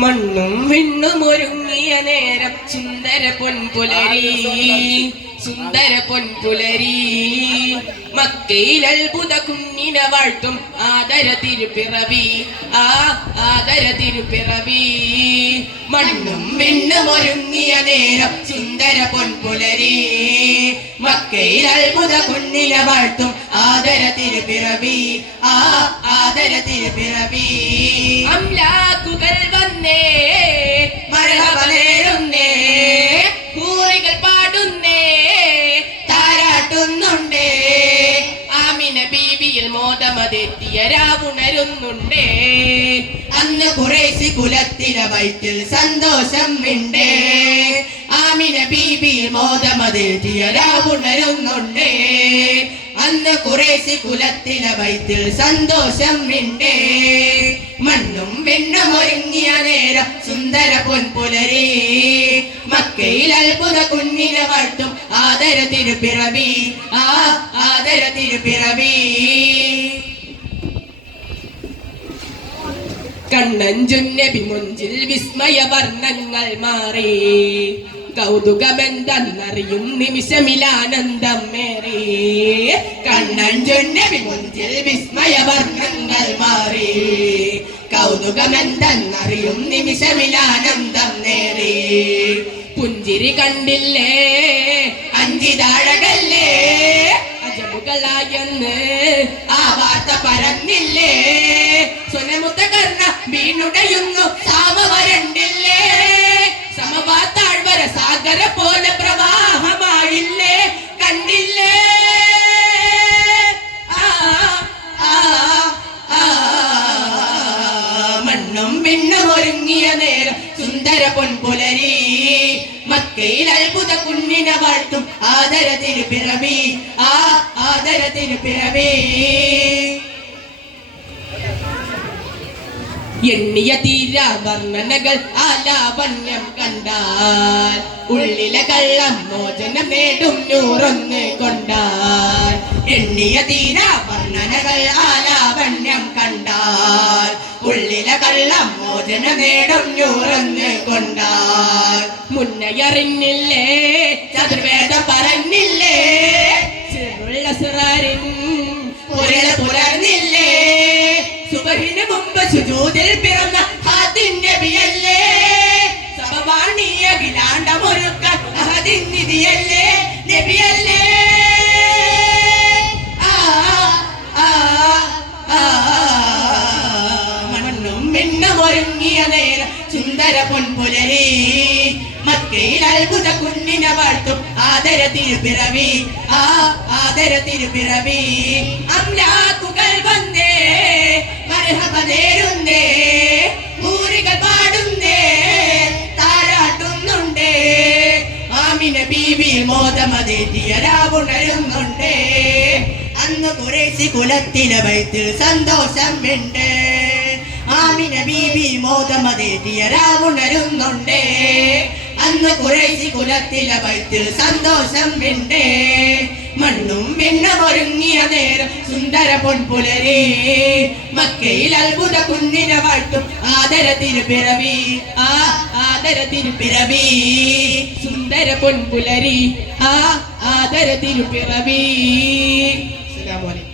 മണ്ണും വിണ്ണും ഒരുങ്ങിയ നേരം സുന്ദര പൊൻപുലരി സുന്ദര പൊൻപുലരി മക്കയിൽ അത്ഭുത കുഞ്ഞിനെ വാഴ്ത്തും ആദര തിരുപ്പിറവി ആദര തിരുപ്പിറവി മണ്ണും വിണ്ണും ഒരുങ്ങിയ നേരം സുന്ദര പൊൻപുലരി മക്കയിൽ അത്ഭുത കുഞ്ഞിനെ വാഴ്ത്തും ആദര തിരുപ്പിറവി ആദര തിരുപ്പിറവി അംലാക്കുകൾ വന്നേ മർഹബ നേരുന്നേ കൂറികൾ പാടുന്നേ താരാട്ടുന്നുണ്ടേ ആമിന ബീബിയിൽ മോദമതെത്തിയ രാവുണരുന്നുണ്ടേ അന്ന് ഖുറൈശി കുലത്തിലെ വയറ്റിൽ സന്തോഷം ഉണ്ടേ ആമിന ബീബിയിൽ മോദമതെത്തിയ രാവുണരുന്നുണ്ടേ അന്ന് ഖുറൈശി കുലത്തിലെ വയറ്റിൽ സന്തോഷം ഉണ്ടേ മണ്ണും വെണ്ണും ഒരുങ്ങിയ നേരം സുന്ദര പൊൻപുലരി മക്കയിൽ അത്ഭുത കുഞ്ഞിനെ വാഴ്ത്തും ആദര തിരുപ്പിറവി ആദര തിരുപ്പിറവി കണ്ണഞ്ചുന്നബി മുഞ്ചിൽ വിസ്മയ വർണ്ണങ്ങൾ മാറി കൗതുകമെന്തെന്നറിയും നിമിഷമിലാനന്ദം മേറി കണ്ണഞ്ചുന്നബി മുഞ്ചിൽ വിസ്മയ വർണ്ണങ്ങൾ മാറി കൗതുകമെന്തെന്നറിയും നിമിഷമിലാനന്ദം നേറി പുഞ്ചിരി കണ്ടില്ലേ അഞ്ചിതാഴകല്ലേ അജബുകളായെന്ന് ആ വാർത്ത പരന്നില്ലേ സ്വനമുത്ത കർണ വീണുടയുന്നു സാമവരണ്ടില്ലേ സമവാത്താഴ്വര സാഗര പോലെ പ്രവാഹമായില്ലേ കണ്ടില്ലേ മണ്ണും വിണ്ണും ഒരുങ്ങിയ നേരം സുന്ദര പൊൻപുലരി മക്കയിൽ അത്ഭുത കുഞ്ഞിനെ വാഴ്ത്തും ആദര തിരുപ്പിറവി ആദര തിരുപ്പിറവി എണ്ണിയ തീര വർണ്ണനകൾ ആലാവണ്യം കണ്ടാൽ ഉള്ളിലെ കള്ളം മോചനം നേടും നൂറൊന്ന് കൊണ്ടാൽ എണ്ണിയ തീര വർണ്ണനകൾ ആലാവണ്യം കണ്ടാൽ ഉള്ളിലെ കള്ളം മോചനം നേടും നൂറൊന്ന് കൊണ്ടാൽ മുന്നയറിഞ്ഞില്ലേ ചതുർവേദം പറഞ്ഞില്ലേ സിറുള്ള സിറാരിൻ പുലർന്നില്ലേ സുബഹിന് മുമ്പ് സുജൂദിൽ പിറന്ന ഹാദിൻ നബിയല്ലേ സബവാണിയ ഗിലാണ്ടമൊരുക്കാൻ അഹദിൻ നിധിയല്ലേ നബിയല്ലേ മണ്ണും വിണ്ണും ഒരുങ്ങിയ നേരം സുന്ദര പൊൻപുലരി മക്കയിൽ അത്ഭുത കുഞ്ഞിനെ വാഴ്ത്തും ആദര തിരുപ്പിറവി ആദര തിരുപ്പിറവി അംലാക്കുകൾ വന്നേ മർഹബ നേരുന്നേ പൂരികൾ പാടുന്നേ താരാട്ടുന്നുണ്ടേ ആമിന ബീബിയിൽ മോദമതെത്തിയ രാവുണരുന്നുണ്ടേ അന്ന് ഖുറൈശി കുലത്തിലെ വയറ്റിൽ സന്തോഷം ഉണ്ട് ആമിന ബീബി മോദമതെത്തിയ രാവുണരുന്നുണ്ടേ അന്ന് ഖുറൈശി കുലത്തിലെ വയറ്റിൽ സന്തോഷം ഉണ്ട് മണ്ണും വിണ്ണും ഒരുങ്ങിയ നേരം സുന്ദര പൊൻപുലരി മക്കയിൽ അത്ഭുത കുഞ്ഞിനെ വാഴ്ത്തും ആദര തിരുപ്പിറവി ആദര തിരുപ്പിറവി സുന്ദര പൊൻപുലരി ആദര തിരുപ്പിറവി. അസ്സലാമു അലൈക്കും.